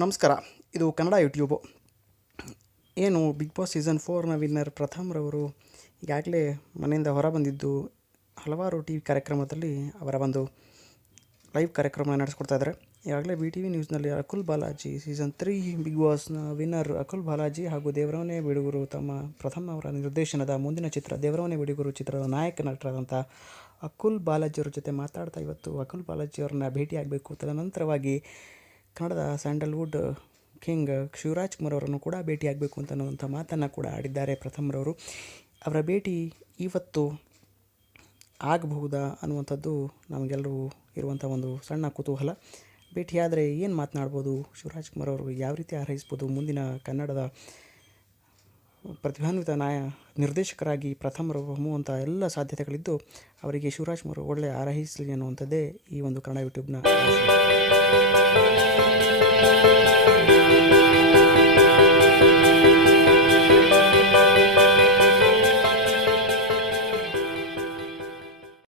ನಮಸ್ಕಾರ. ಇದು ಕನ್ನಡ ಯೂಟ್ಯೂಬು. ಏನು ಬಿಗ್ ಬಾಸ್ ಸೀಸನ್ 4ನ ವಿನ್ನರ್ ಪ್ರಥಮ್‌ರವರು ಈಗಾಗಲೇ ಮನೆಯಿಂದ ಹೊರ ಬಂದಿದ್ದು, ಹಲವಾರು ಟಿ ವಿ ಕಾರ್ಯಕ್ರಮದಲ್ಲಿ ಅವರ ಒಂದು ಲೈವ್ ಕಾರ್ಯಕ್ರಮ ನಡೆಸ್ಕೊಡ್ತಾ ಇದ್ದಾರೆ. ಈಗಾಗಲೇ BTV ನ್ಯೂಸ್ನಲ್ಲಿ ಅಕುಲ್ ಬಾಲಾಜಿ ಸೀಸನ್ 3 ಬಿಗ್ ಬಾಸ್ನ ವಿನ್ನರ್ ಅಕುಲ್ ಬಾಲಾಜಿ ಹಾಗೂ ದೇವರವನೇ ಬಿಡುಗರು ತಮ್ಮ ಪ್ರಥಮ್ ಅವರ ನಿರ್ದೇಶನದ ಮುಂದಿನ ಚಿತ್ರ ದೇವರವನೇ ಬಿಡುಗರು ಚಿತ್ರದ ನಾಯಕ ನಟರಾದಂಥ ಅಕುಲ್ ಬಾಲಾಜಿಯವ್ರ ಜೊತೆ ಮಾತಾಡ್ತಾ ಇವತ್ತು ಅಕುಲ್ ಬಾಲಾಜಿಯವ್ರನ್ನ ಭೇಟಿಯಾಗಬೇಕು. ತದನಂತರವಾಗಿ ಕನ್ನಡದ ಸ್ಯಾಂಡಲ್ವುಡ್ ಕಿಂಗ್ ಶಿವರಾಜ್ ಕುಮಾರ್ ಅವರನ್ನು ಕೂಡ ಭೇಟಿಯಾಗಬೇಕು ಅಂತನ್ನುವಂಥ ಮಾತನ್ನು ಕೂಡ ಆಡಿದ್ದಾರೆ ಪ್ರಥಮ್‌ರವರು. ಅವರ ಭೇಟಿ ಇವತ್ತು ಆಗಬಹುದಾ ಅನ್ನುವಂಥದ್ದು ನಮಗೆಲ್ಲರೂ ಇರುವಂಥ ಒಂದು ಸಣ್ಣ ಕುತೂಹಲ. ಭೇಟಿಯಾದರೆ ಏನು ಮಾತನಾಡ್ಬೋದು, ಶಿವರಾಜ್ ಕುಮಾರ್ ಅವರು ಯಾವ ರೀತಿ ಹಾರೈಸ್ಬೋದು, ಮುಂದಿನ ಕನ್ನಡದ ಪ್ರತಿಭಾನ್ವಿತ ನಿರ್ದೇಶಕರಾಗಿ ಪ್ರಥಮ್‌ರವರು ಹೊಮ್ಮುವಂಥ ಎಲ್ಲ ಸಾಧ್ಯತೆಗಳಿದ್ದು ಅವರಿಗೆ ಶಿವರಾಜ್ ಕುಮಾರ್ ಒಳ್ಳೆಯ ಹಾರೈಸಲಿ ಅನ್ನುವಂಥದ್ದೇ ಈ ಒಂದು ಕನ್ನಡ ಯೂಟ್ಯೂಬ್ನ ಆಶಯ.